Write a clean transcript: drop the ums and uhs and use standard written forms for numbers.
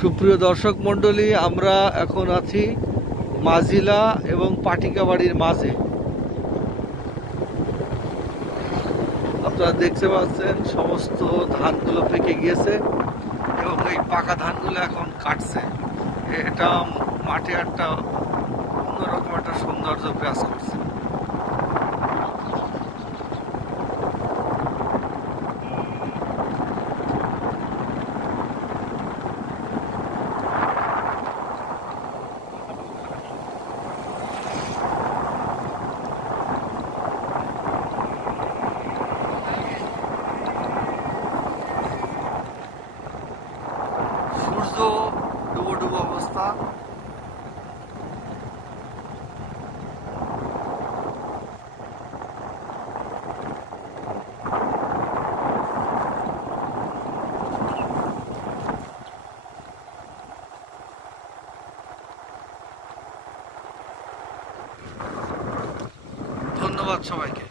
সুপ্রিয় দর্শক মণ্ডলী, আমরা এখন আছি মাজিলা এবং পাটিকাবাড়ির মাঝে। আপনারা দেখতে পাচ্ছেন সমস্ত ধানগুলো পেকে গিয়েছে এবং এই পাকা ধানগুলো এখন কাটছে। এটা মাঠে একটা অন্যরকম একটা সৌন্দর্য বিরাজ করছে। সূর্য ডুবো ডুবো অবস্থা। ধন্যবাদ সবাইকে।